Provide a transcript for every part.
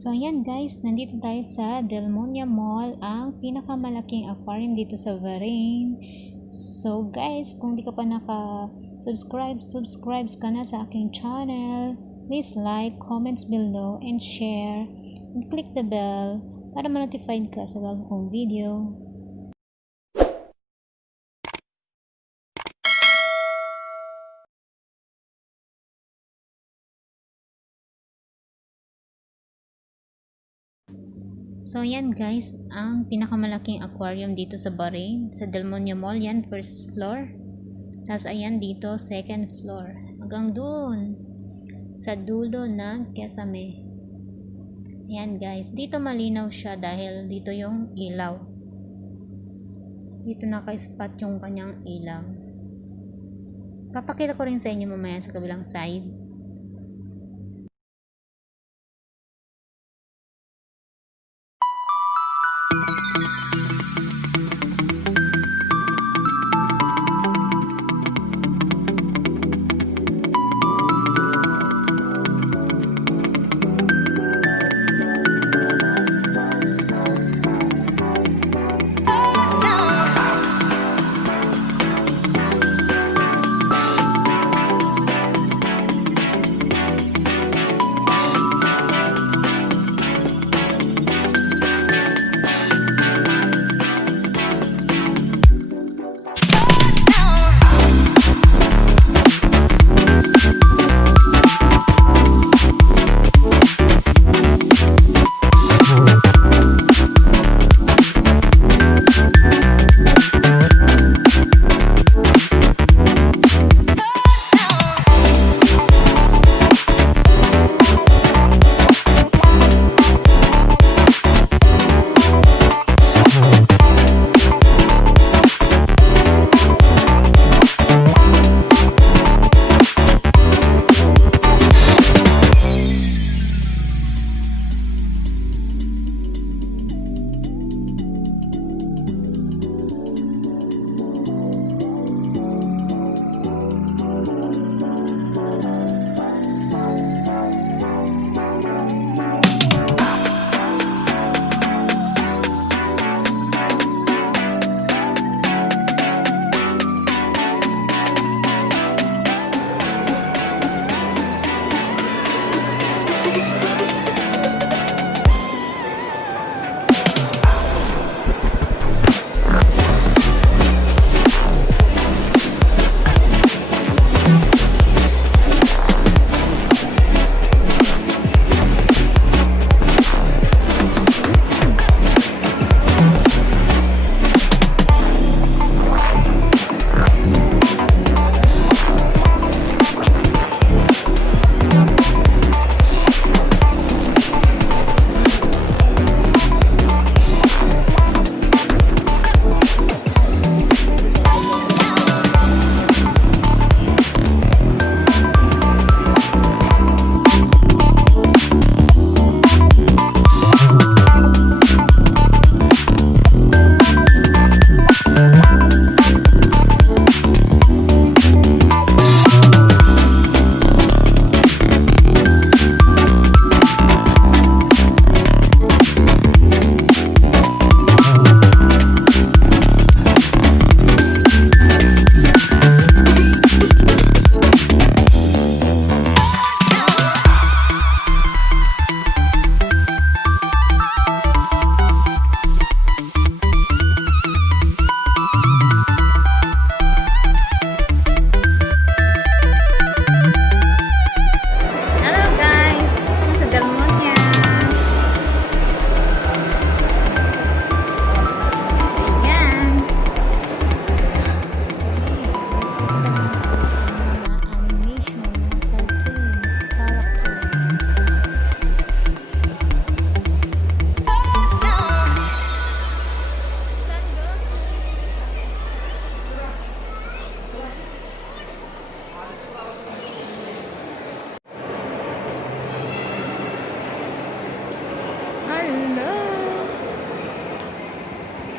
So ayan guys, nandito tayo sa Dilmunia Mall, ang pinakamalaking aquarium dito sa Bahrain. So guys, kung di ka pa subscribe ka na sa aking channel. Please like, comments below, and share. And click the bell para ma-notified ka sa bago kong video. So yan guys, ang pinakamalaking aquarium dito sa Bahrain, sa Dilmunia Mall yan, first floor. Tapos ayan dito, second floor. Hanggang doon, sa dulo ng Kesame. Ayan guys, dito malinaw siya dahil dito yung ilaw. Dito naka-spot yung kanyang ilaw. Papakita ko rin sa inyo mamaya sa kabilang side.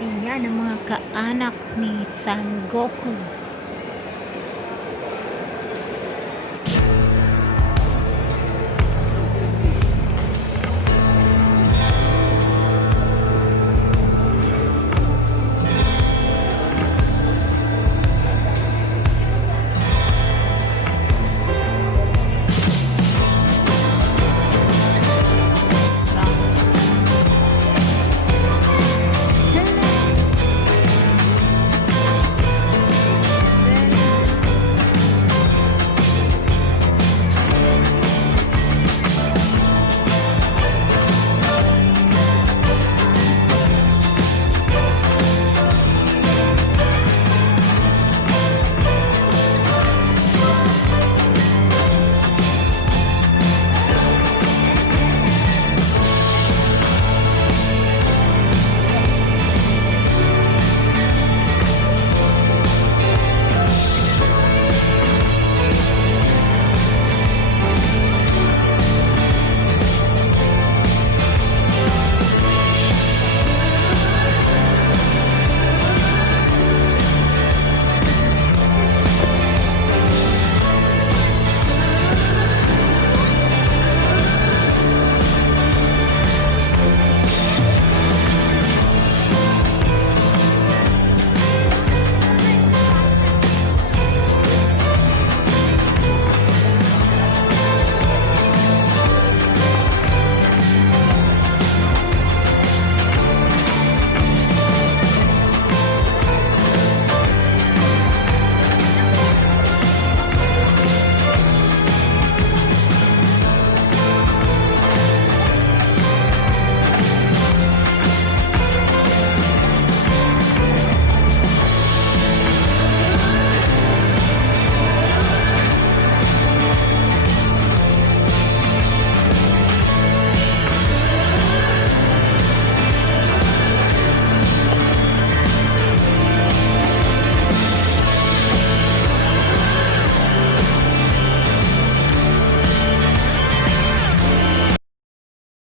Ayan ang mga kaanak ni San Goku.